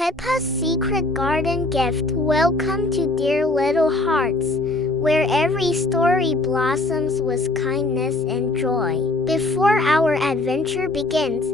Peppa's Secret Garden Gift. Welcome to Dear Little Hearts, where every story blossoms with kindness and joy. Before our adventure begins,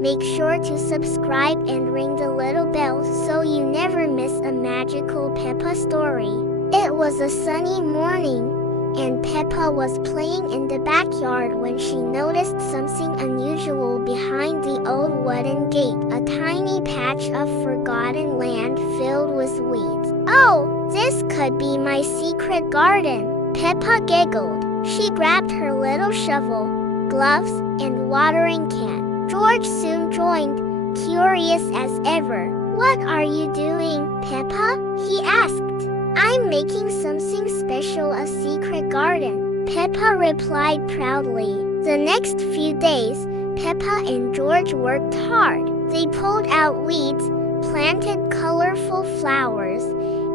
make sure to subscribe and ring the little bell so you never miss a magical Peppa story. It was a sunny morning, and Peppa was playing in the backyard when she noticed something unusual behind the old wooden gate, a tiny patch of forgotten land filled with weeds. "Oh, this could be my secret garden," Peppa giggled. She grabbed her little shovel, gloves, and watering can. George soon joined, curious as ever. "What are you doing, Peppa?" he asked. "I'm making something special, a secret garden," Peppa replied proudly. The next few days, Peppa and George worked hard. They pulled out weeds, planted colorful flowers,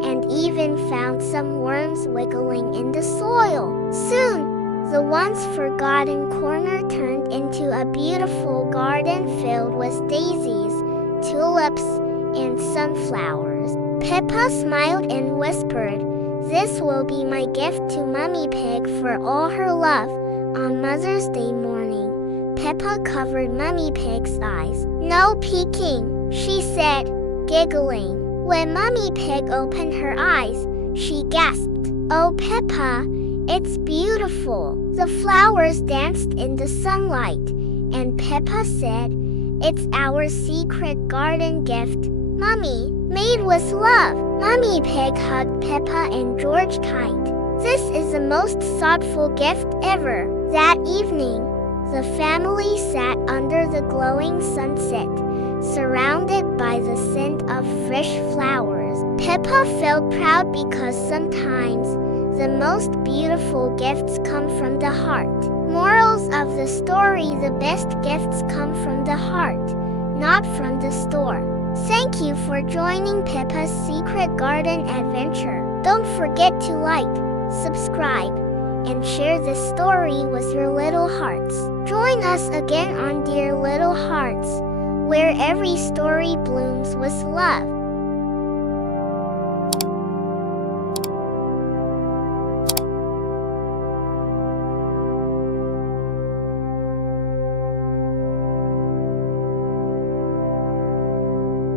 and even found some worms wiggling in the soil. Soon, the once forgotten corner turned into a beautiful garden filled with daisies, tulips, and sunflowers. Peppa smiled and whispered, "This will be my gift to Mummy Pig for all her love." On Mother's Day morning, Peppa covered Mummy Pig's eyes. "No peeking," she said, giggling. When Mummy Pig opened her eyes, she gasped, "Oh, Peppa, it's beautiful." The flowers danced in the sunlight, and Peppa said, "It's our secret garden gift, Mummy, made with love." Mummy Pig hugged Peppa and George tight. "This is the most thoughtful gift ever." That evening, the family sat under the glowing sunset, surrounded by the scent of fresh flowers. Peppa felt proud because sometimes the most beautiful gifts come from the heart. Morals of the story: the best gifts come from the heart, not from the store. Thank you for joining Peppa's Secret Garden adventure. Don't forget to like, subscribe, and share this story with your little hearts. Join us again on Dear Little Hearts, where every story blooms with love.